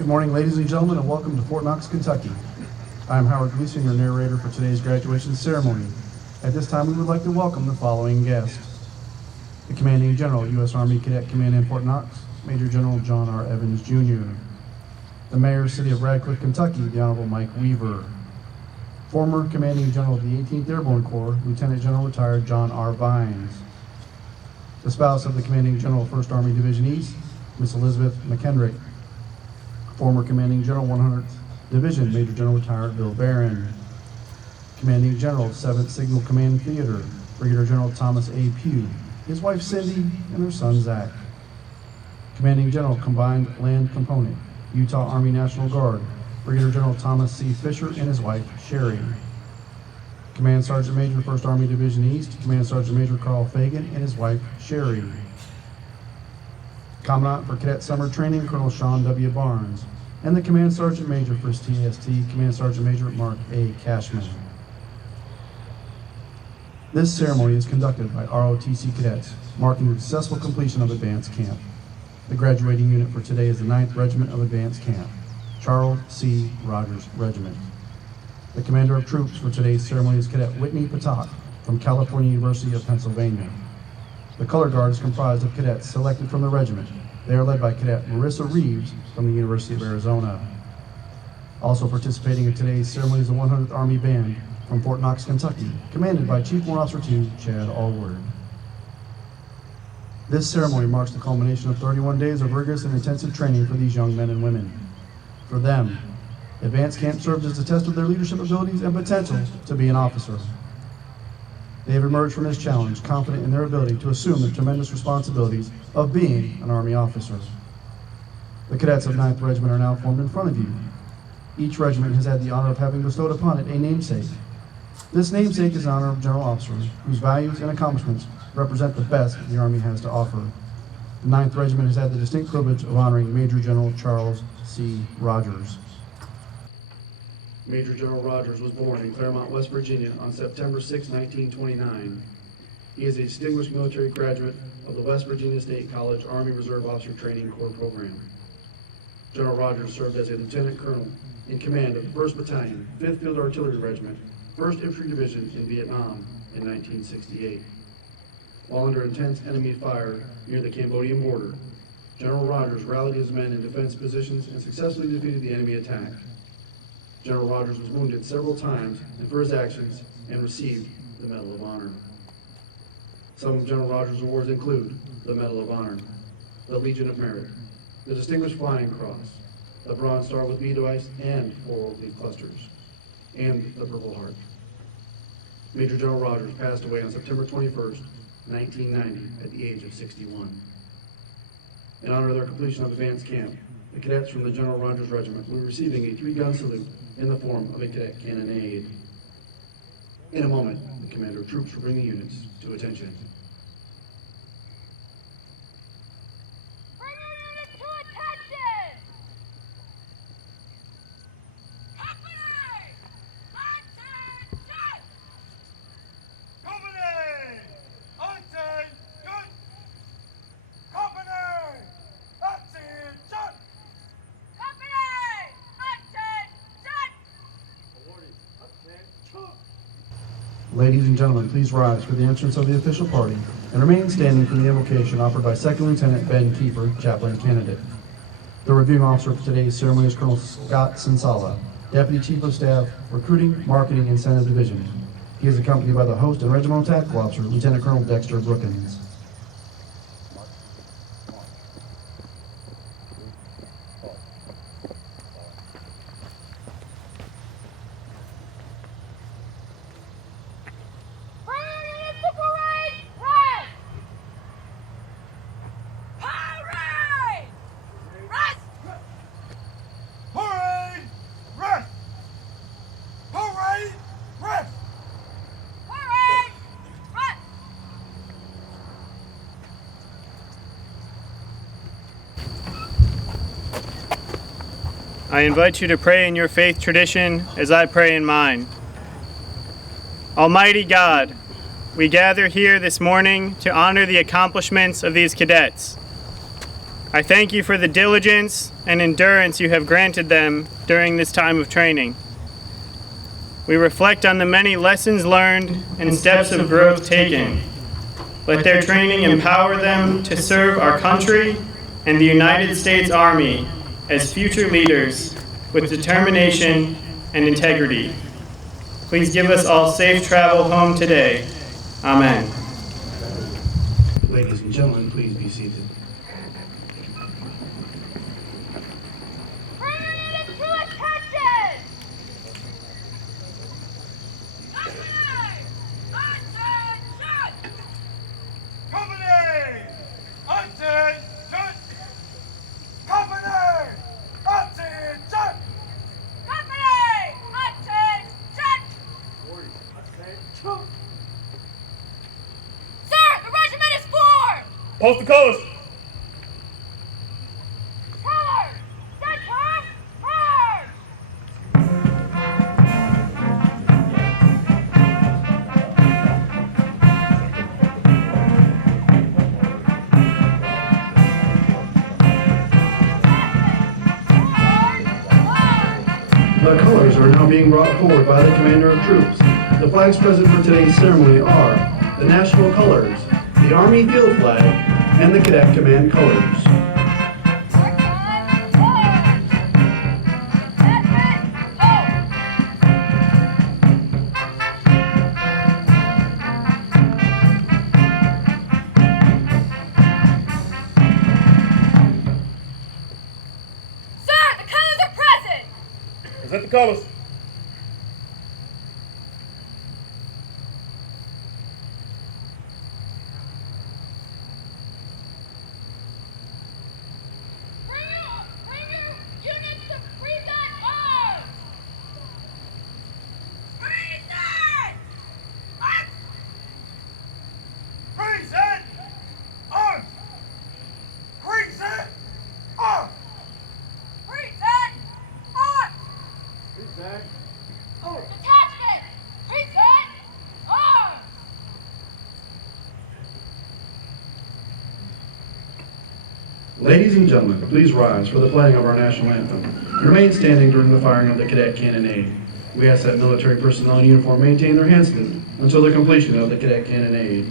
Good morning, ladies and gentlemen, and welcome to Fort Knox, Kentucky. I'm Howard Gleason, your narrator for today's graduation ceremony. At this time, we would like to welcome the following guests. The Commanding General, U.S. Army Cadet Command in Fort Knox, Major General John R. Evans, Jr. The Mayor, City of Radcliffe, Kentucky, the Honorable Mike Weaver. Former Commanding General of the 18th Airborne Corps, Lieutenant General Retired John R. Vines. The spouse of the Commanding General, 1st Army Division East, Miss Elizabeth McKendrick. Former Commanding General, 100th Division, Major General Retired Bill Barron. Commanding General, 7th Signal Command Theater, Brigadier General Thomas A. Pugh, his wife Cindy, and their son Zach. Commanding General, Combined Land Component, Utah Army National Guard, Brigadier General Thomas C. Fisher and his wife Sherry. Command Sergeant Major, 1st Army Division East, Command Sergeant Major Carl Fagan and his wife Sherry. Commandant for Cadet Summer Training, Colonel Sean W. Barnes, and the Command Sergeant Major for TST, Command Sergeant Major Mark A. Cashman. This ceremony is conducted by ROTC cadets, marking the successful completion of Advanced Camp. The graduating unit for today is the 9th Regiment of Advanced Camp, Charles C. Rogers Regiment. The commander of troops for today's ceremony is Cadet Whitney Patak from California University of Pennsylvania. The color guard is comprised of cadets selected from the regiment. They are led by Cadet Marissa Reeves from the University of Arizona. Also participating in today's ceremony is the 100th Army Band from Fort Knox, Kentucky, commanded by Chief Warrant Officer II, Chad Allward. This ceremony marks the culmination of 31 days of rigorous and intensive training for these young men and women. For them, Advanced Camp served as a test of their leadership abilities and potential to be an officer. They have emerged from this challenge confident in their ability to assume the tremendous responsibilities of being an Army officer. The cadets of 9th Regiment are now formed in front of you. Each regiment has had the honor of having bestowed upon it a namesake. This namesake is in honor of a general officer whose values and accomplishments represent the best the Army has to offer. The 9th Regiment has had the distinct privilege of honoring Major General Charles C. Rogers. Major General Rogers was born in Claremont, West Virginia on September 6, 1929. He is a distinguished military graduate of the West Virginia State College Army Reserve Officer Training Corps program. General Rogers served as a lieutenant colonel in command of the 1st Battalion, 5th Field Artillery Regiment, 1st Infantry Division in Vietnam in 1968. While under intense enemy fire near the Cambodian border, General Rogers rallied his men in defense positions and successfully defeated the enemy attack. General Rogers was wounded several times and for his actions and received the Medal of Honor. Some of General Rogers' awards include the Medal of Honor, the Legion of Merit, the Distinguished Flying Cross, the Bronze Star with bead device and 4 leaf clusters, and the Purple Heart. Major General Rogers passed away on September 21st, 1990 at the age of 61. In honor of their completion of Advanced Camp, the cadets from the General Rogers Regiment will be receiving a 3-gun salute in the form of a cadet cannonade. In a moment, the commander of troops will bring the units to attention. Bring your units to attention! Company! Attention! Company! Attention! Company! Attention! Company! Attention! Ladies and gentlemen, please rise for the entrance of the official party and remain standing for the invocation offered by 2nd Lieutenant Ben Kiefer, chaplain candidate. The reviewing officer for today's ceremony is Colonel Scott Sensala, Deputy Chief of Staff, Recruiting, Marketing, and Incentive Division. He is accompanied by the host and regimental tactical officer, Lieutenant Colonel Dexter Brookins. Bring your units to parade! Rest! Parade! Rest! Parade! Rest! Parade! Rest! Parade! Rest! I invite you to pray in your faith tradition as I pray in mine. Almighty God, we gather here this morning to honor the accomplishments of these cadets. I thank you for the diligence and endurance you have granted them during this time of training. We reflect on the many lessons learned and steps of growth taken. Let their training empower them to serve our country and the United States Army as future leaders with determination and integrity. Please give us all safe travel home today. Amen. Ladies and gentlemen, please be seated. Bring it to attention! Company! Attention! Company! Attention! Company! Attention! Company! Attention! Sir, the regiment is formed! Post the colors! Colors! Center! March! The colors are now being brought forward by the commander of troops. The flags present for today's ceremony are the national colors, the Army field flag, and the cadet command colors. Sir, the colors are present! Present the colors! Bring your units to present arms! Present! Arms! Present! Arms! Present! Arms! Present! Arms! Detachment! Present! Arms! Ladies and gentlemen, please rise for the playing of our national anthem. Remain standing during the firing of the cadet cannonade. We ask that military personnel in uniform maintain their handstand until the completion of the cadet cannonade.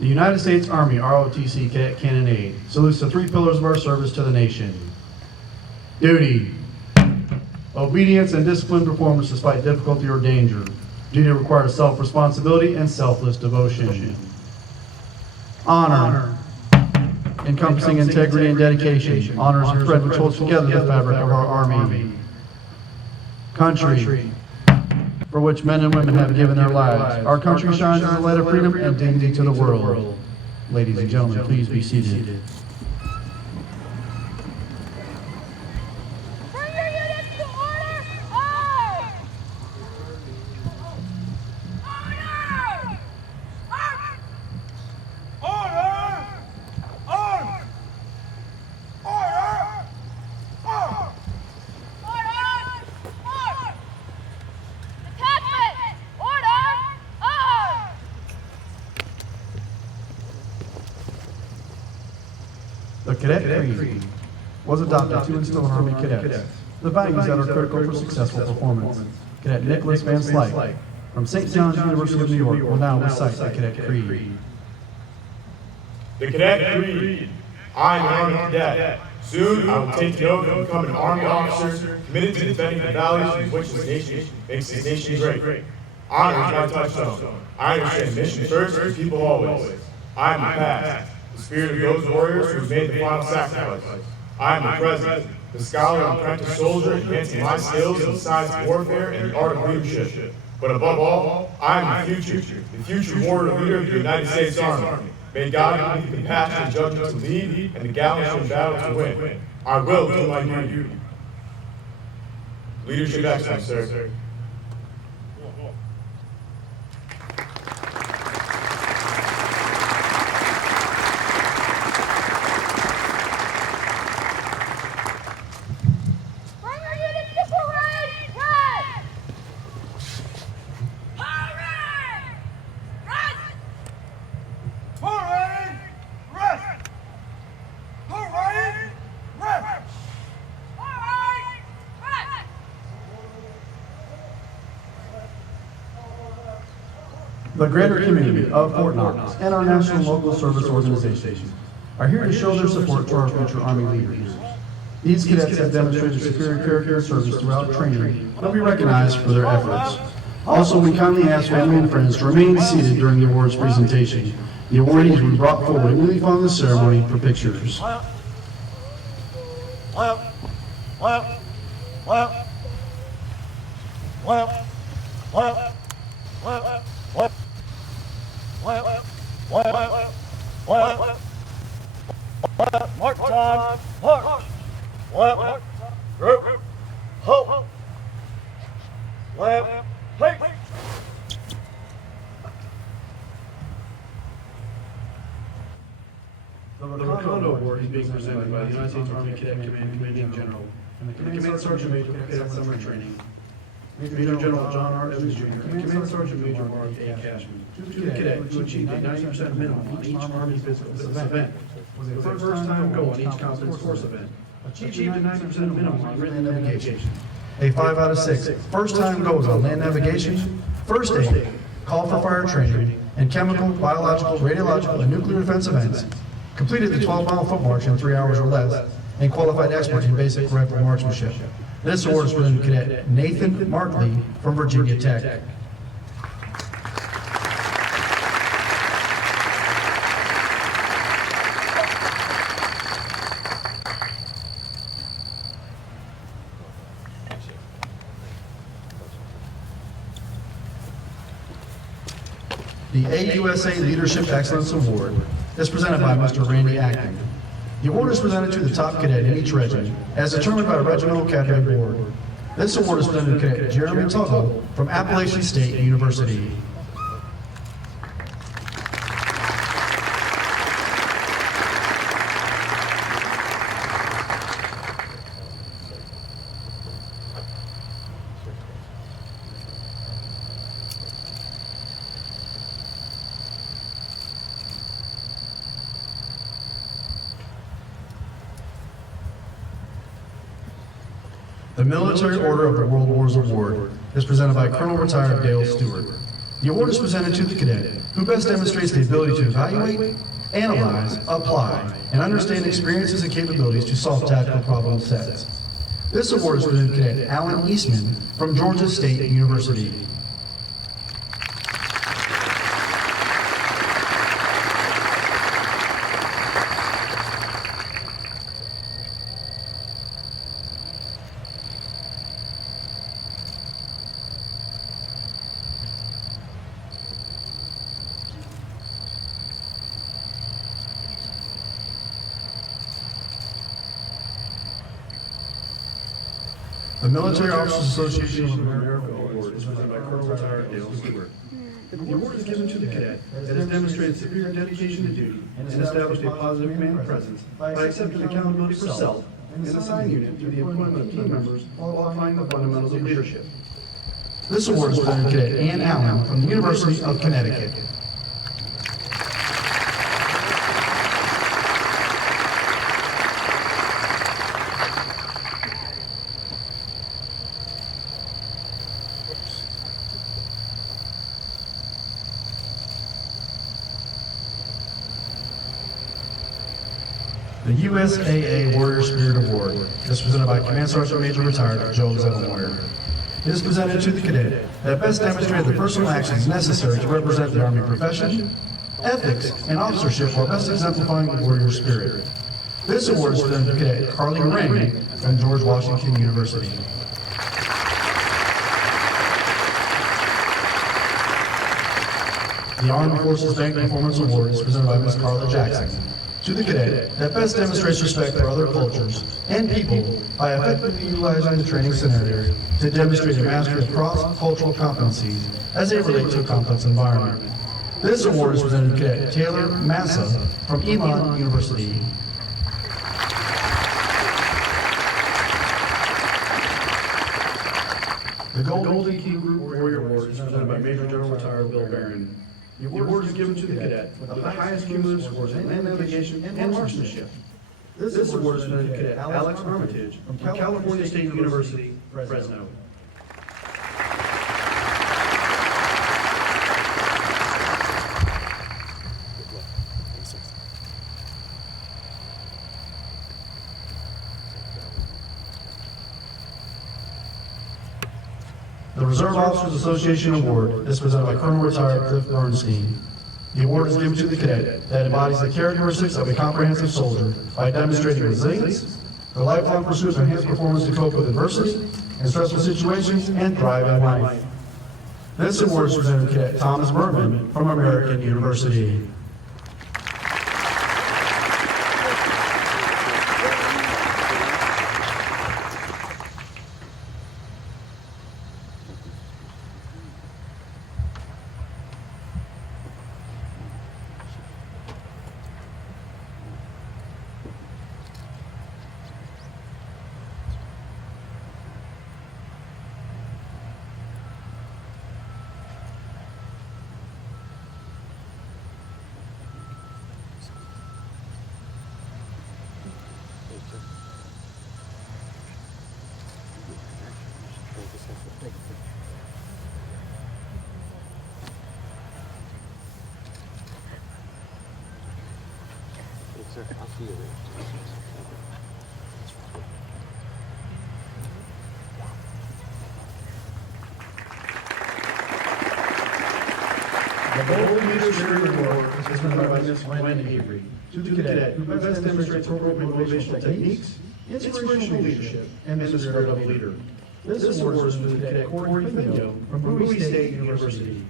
The United States Army ROTC Cadet Cannonade salutes the three pillars of our service to the nation. Duty. Obedience and disciplined performance despite difficulty or danger. Duty requires self-responsibility and selfless devotion. Honor. Encompassing integrity and dedication. Honor is the thread which holds together the fabric of our Army. Country. For which men and women have given their lives. Our country shines as a light of freedom and dignity to the world. Ladies and gentlemen, please be seated. Bring your units to order! Arms! Order! Arms! Order! Arms! Order! Arms! Order! Arms! Detachment! Order! Arms! The Cadet Creed was adopted to instill in Army cadets the values that are critical for successful performance. Cadet Nicholas Van Slyke from St. John's University of New York will now recite the Cadet Creed. The Cadet Creed. I am an Army cadet. Soon I will take the oath and become an Army officer committed to defending the values in which this nation makes this nation great. Honor is my touchstone. I understand mission first and people always. I am the past, the spirit of those warriors who have made the final sacrifice. I am the present, the scholar and apprentice soldier enhancing my skills in the science of warfare and the art of leadership. But above all, I am the future warrior leader of the United States Army. May God give me the compassion and judgment to lead and the gallantry in battle to win. I will do my duty. Leadership excellence, sir. Bring your unit to parade! Red! Parade! Rest! Parade, rest! Parade, rest! Parade! Rest! The greater community of Fort Knox and our national and local service organizations are here to show their support to our future Army leaders. These cadets have demonstrated superior character and service throughout training and will be recognized for their efforts. Also, we kindly ask family and friends to remain seated during the awards presentation. The awardees will be brought forward immediately following the ceremony for pictures. March time, march! Left, group, halt! Left, hey! The Recondo Award is being presented by the United States Army Cadet Command Commanding General and the Command Sergeant Major for Cadet Summer Training. Major General John R. Evans Jr. and Command Sergeant Major Mark A. Cashman. Two cadets who achieved a 90% minimum on each Army physical fitness event. Was their first time go on each confidence course event. Achieved a 90% minimum on written navigation. A 5 out of 6 first time goes on land navigation, first aid, call for fire training, and chemical, biological, radiological, and nuclear defense events. Completed the 12-mile foot march in 3 hours or less, and qualified expert in basic rifle marksmanship. This award is for the Cadet Nathan Markley from Virginia Tech. The AUSA Leadership Excellence Award is presented by Mr. Randy Acton. The award is presented to the top cadet in each regiment, as determined by a regimental cadet board. This award is presented to Cadet Jeremy Tuggle from Appalachian State University. The Military Order of the World Wars Award is presented by Colonel Retired Dale Stewart. The award is presented to the cadet who best demonstrates the ability to evaluate, analyze, apply, and understand experiences and capabilities to solve tactical problem sets. This award is presented to Cadet Alan Eastman from Georgia State University. The Military Officers Association of America Award is presented by Colonel Retired Dale Stewart. The award is given to the cadet that has demonstrated superior dedication to duty and established a positive command presence by accepting accountability for self and assigned unit through the employment of team members while applying the fundamentals of leadership. This award is presented to Cadet Ann Allen from the University of Connecticut. USAA Warrior Spirit Award. This is presented by Command Sergeant Major Retired Joe Zevenmoyer. It is presented to the cadet that best demonstrated the personal actions necessary to represent the Army profession, ethics, and officership while best exemplifying the warrior spirit. This award is presented to Cadet Carly Ring from George Washington University. The Armed Forces Bank Performance Award is presented by Ms. Carla Jackson to the cadet that best demonstrates respect for other cultures and people by effectively utilizing the training scenario to demonstrate a mastery of cross-cultural competencies as they relate to a complex environment. This award is presented to Cadet Taylor Massa from Elon University. The Golden Key Group Warrior Award is presented by Major General Retired Bill Barron. The award is given to the cadet with the highest cumulative scores in navigation and marksmanship. This award is presented to Cadet Alex Armitage from California State University, Fresno. The Reserve Officers Association Award is presented by Colonel Retired Cliff Bernstein. The award is given to the cadet that embodies the characteristics of a comprehensive soldier by demonstrating resilience, the lifelong pursuit of enhanced performance to cope with adversity and stressful situations and thrive in life. This award is presented to Cadet Thomas Berman from American University. The Golden Leadership Award is presented by Ms. Wendy Avery to the cadet who best demonstrates appropriate motivational techniques, inspirational leadership, and the spirit of a leader. This award is presented to Cadet Corey Pinto from Bowie State University.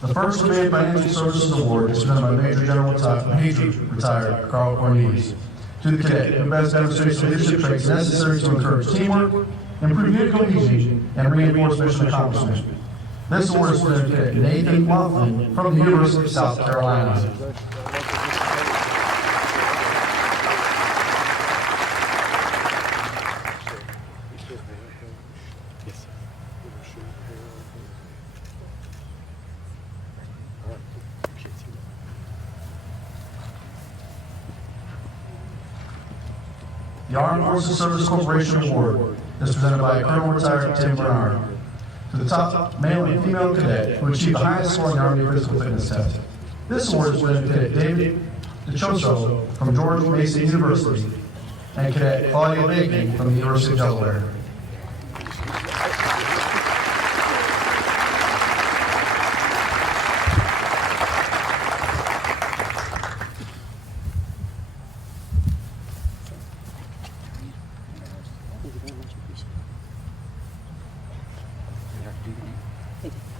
The first Command Financial Services Award is presented by Major General Retired Carl Cornelius to the cadet who best demonstrates the leadership traits necessary to encourage teamwork, improve unit cohesion, and reinforce mission accomplishment. This award is presented to Cadet Nathan Laughlin from the University of South Carolina. The Armed Forces Service Corporation Award is presented by Colonel Retired Tim Bernard to the top male and female cadet who achieved the highest score in the Army Physical Fitness Test. This award is presented to Cadet David DeChoso from George Mason University and Cadet Claudia Bacon from the University of Delaware.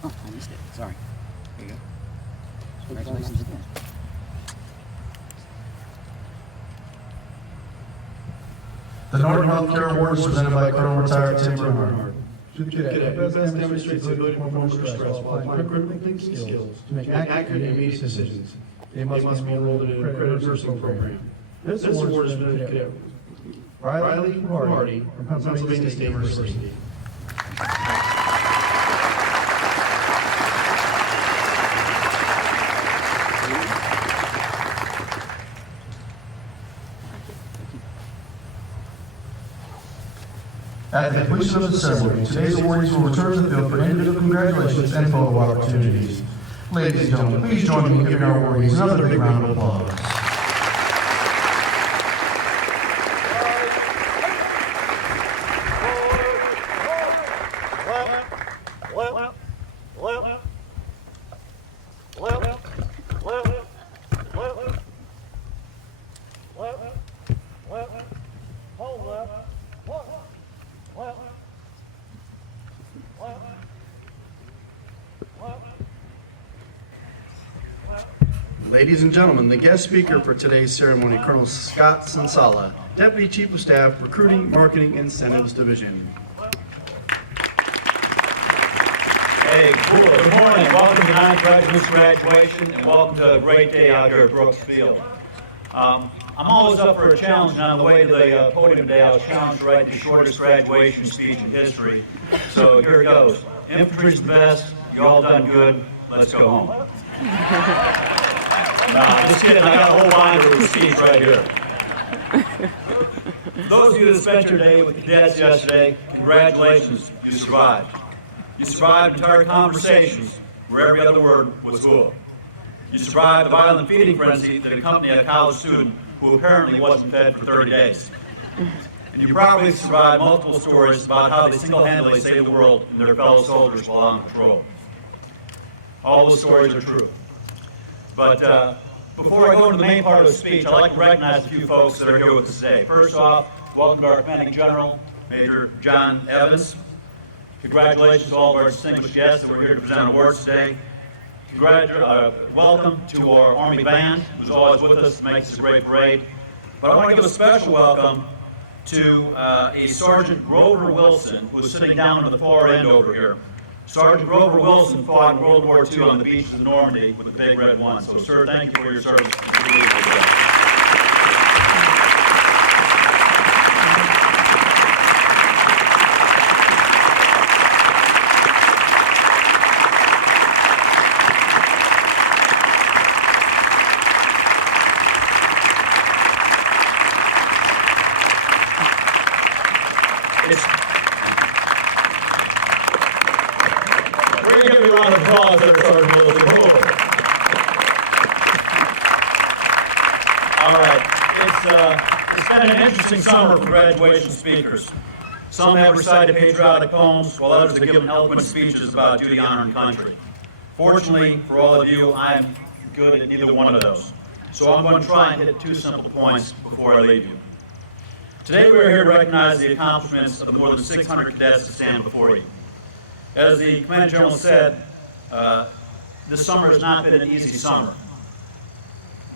Oh, I missed it. Sorry. There you go. Congratulations again. The Northern Healthcare Award is presented by Colonel Retired Tim Bernard to the cadet who best demonstrates the ability to perform under stress while applying critical thinking skills to make accurate and immediate decisions. They must be enrolled in an accredited nursing program. This award is presented to Cadet Riley Hardy from Pennsylvania State University. At the completion of the ceremony, today's awardees will return to the field for individual congratulations and photo opportunities. Ladies and gentlemen, please join me in giving our awardees another big round of applause. Ladies and gentlemen, the guest speaker for today's ceremony, Colonel Scott Sansala, Deputy Chief of Staff, Recruiting, Marketing, Incentives Division. Hey, good morning. Welcome to 9th Regiment's graduation, and welcome to a great day out here at Brooks Field. I'm always up for a challenge, and on the way to the podium today, I was challenged to write the shortest graduation speech in history. So here it goes. Infantry's the best. You all done good. Let's go home. Just kidding, I got a whole binder of the speech right here. Those of you that spent your day with the cadets yesterday, congratulations, you survived. You survived entire conversations where every other word was full. You survived the violent feeding frenzy that accompanied a college student who apparently wasn't fed for 30 days. And you probably survived multiple stories about how they single-handedly saved the world and their fellow soldiers while on patrol. All those stories are true. But before I go into the main part of the speech, I'd like to recognize a few folks that are here with us today. First off, welcome to our Commanding General, Major John Evans. Congratulations to all of our distinguished guests that were here to present awards today. Welcome to our Army Band, who's always with us to make this a great parade. But I want to give a special welcome to a Sergeant Grover Wilson, who's sitting down on the far end over here. Sergeant Grover Wilson fought in World War II on the beaches of Normandy with the Big Red One. So, sir, thank you for your service. It's been an interesting summer for graduation speakers. Some have recited patriotic poems, while others have given eloquent speeches about duty, honor, and country. Fortunately for all of you, I am good at neither one of those. So I'm going to try and hit two simple points before I leave you. Today we are here to recognize the accomplishments of the more than 600 cadets that stand before you. As the Commanding General said, this summer has not been an easy summer.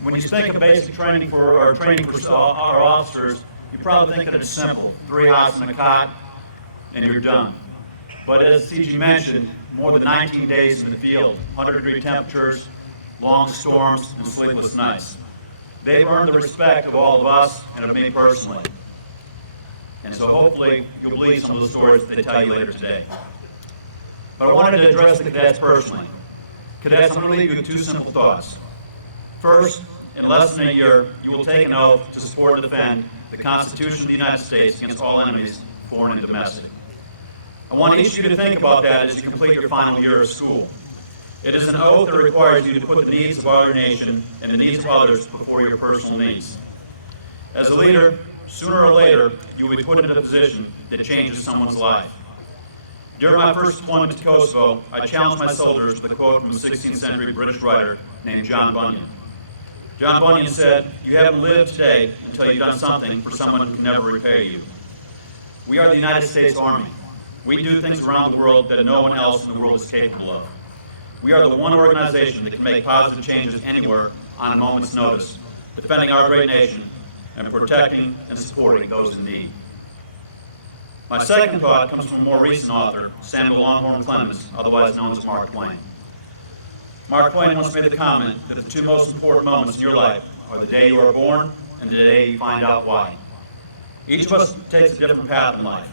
When you think of basic training for our officers, you probably think that it's simple. 3 hours in a cot, and you're done. But as CG mentioned, more than 19 days in the field, 100-degree temperatures, long storms, and sleepless nights. They've earned the respect of all of us and of me personally. And so hopefully you'll believe some of the stories that they tell you later today. But I wanted to address the cadets personally. Cadets, I'm going to leave you with two simple thoughts. First, in less than a year, you will take an oath to support and defend the Constitution of the United States against all enemies, foreign and domestic. I want each of you to think about that as you complete your final year of school. It is an oath that requires you to put the needs of our nation and the needs of others before your personal needs. As a leader, sooner or later, you will be put in a position that changes someone's life. During my first deployment to Kosovo, I challenged my soldiers with a quote from a 16th century British writer named John Bunyan. John Bunyan said, "You haven't lived today until you've done something for someone who can never repay you." We are the United States Army. We do things around the world that no one else in the world is capable of. We are the one organization that can make positive changes anywhere on a moment's notice, defending our great nation and protecting and supporting those in need. My second thought comes from a more recent author, Samuel Longhorn Clemens, otherwise known as Mark Twain. Mark Twain once made the comment that the two most important moments in your life are the day you are born and the day you find out why. Each of us takes a different path in life.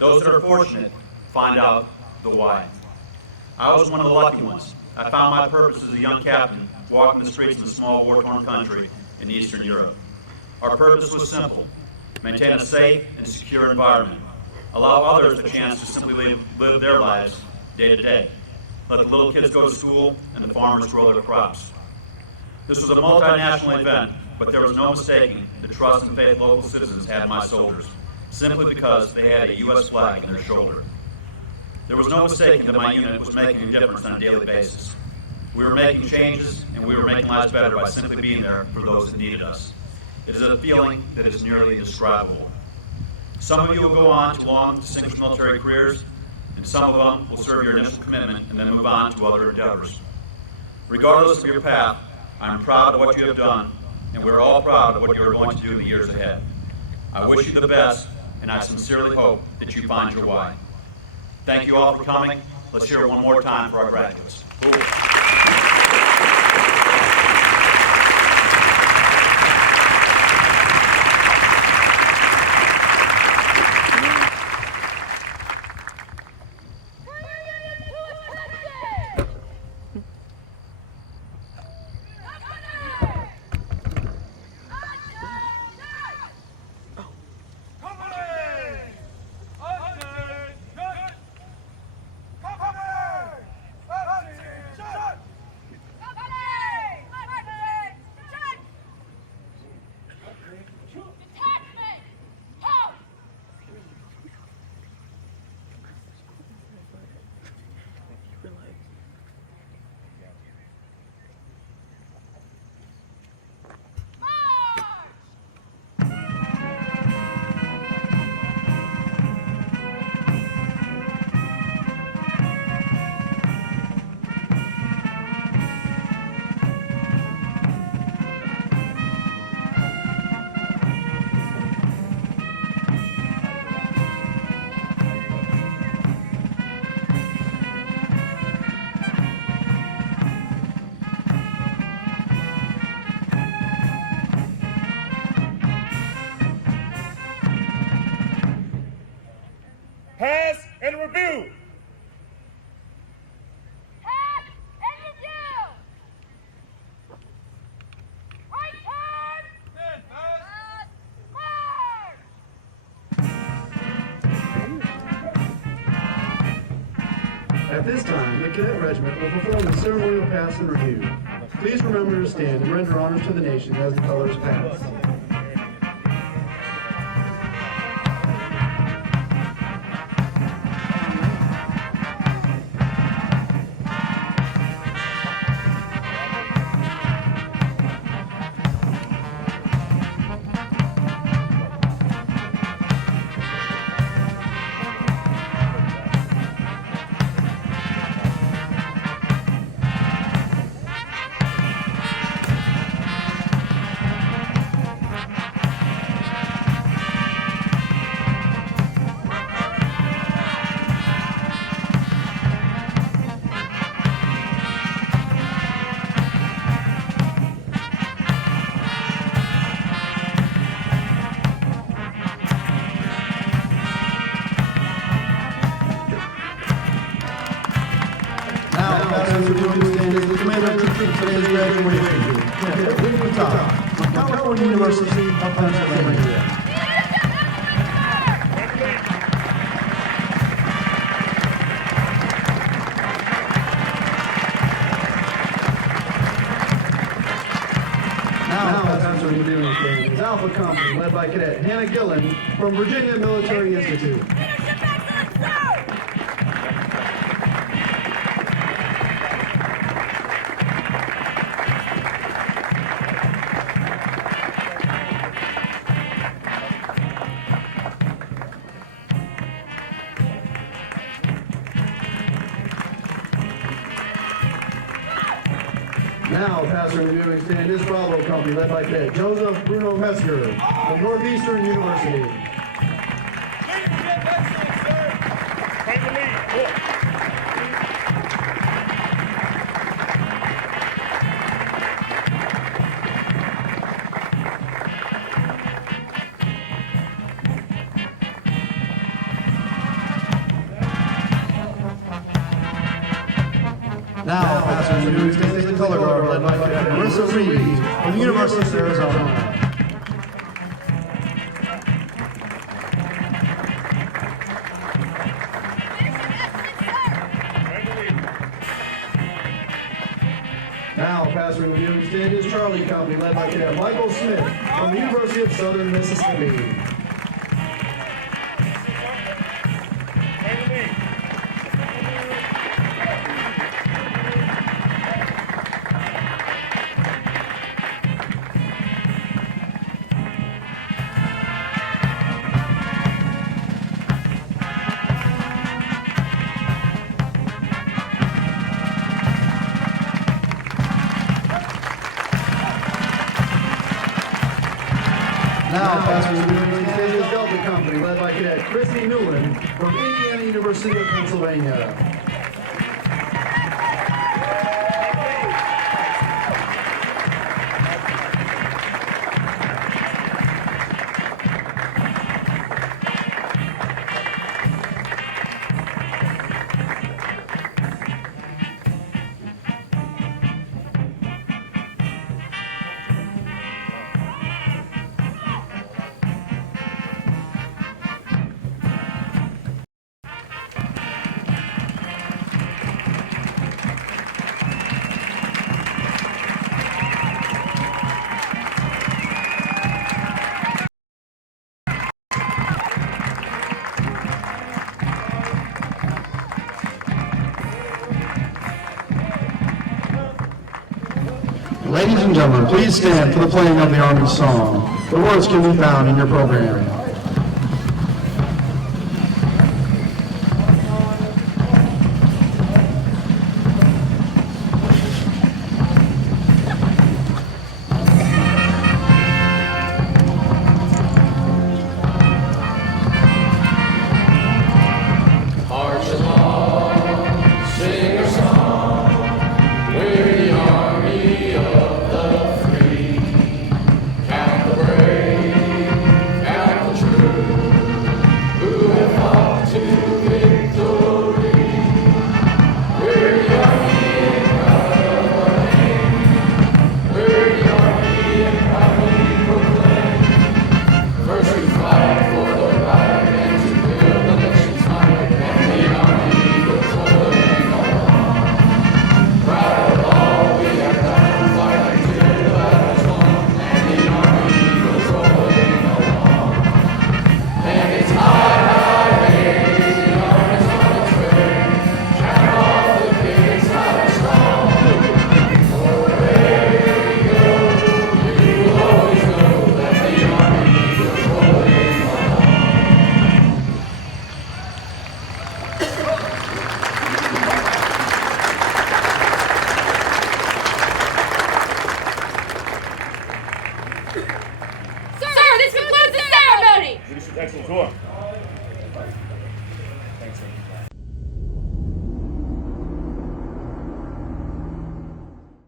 Those that are fortunate find out the why. I was one of the lucky ones. I found my purpose as a young captain walking the streets of a small war-torn country in Eastern Europe. Our purpose was simple: maintain a safe and secure environment. Allow others the chance to simply live their lives day to day. Let the little kids go to school and the farmers grow their crops. This was a multinational event, but there was no mistaking the trust and faith local citizens had in my soldiers, simply because they had a U.S. flag on their shoulder. There was no mistaking that my unit was making a difference on a daily basis. We were making changes, and we were making lives better by simply being there for those that needed us. It is a feeling that is nearly indescribable. Some of you will go on to long, distinguished military careers, and some of them will serve your initial commitment and then move on to other endeavors. Regardless of your path, I'm proud of what you have done, and we're all proud of what you are going to do in the years ahead. I wish you the best, and I sincerely hope that you find your why. Thank you all for coming. Let's hear it one more time for our graduates. Pass and review. Pass and review. Right turn. Pass. March. At this time, the Cadet Regiment will perform the ceremonial pass and review. Please remember to stand and render honors to the nation as the colors pass. As we're doing to stand as the commander of today's graduation. With the top from California University of Pennsylvania. Now, as we're doing stand is Alpha Company, led by Cadet Hannah Gillen from Virginia Military Institute. Now, passing the reviewing stand is Bravo Company, led by Cadet Joseph Bruno Metzger from Northeastern University. Now, passing the reviewing stand is the color guard, led by Cadet Marissa Reed from the University of Arizona. passing review instead is Charlie Company, led by Cadet Michael Smith from the University of Southern Mississippi. Now, passing review instead is Delta Company, led by Cadet Christy Newland from Indiana University of Pennsylvania. Ladies and gentlemen, please stand for the playing of the Army song. The words can be found in your program. Sir, this concludes the ceremony! Excellent tour.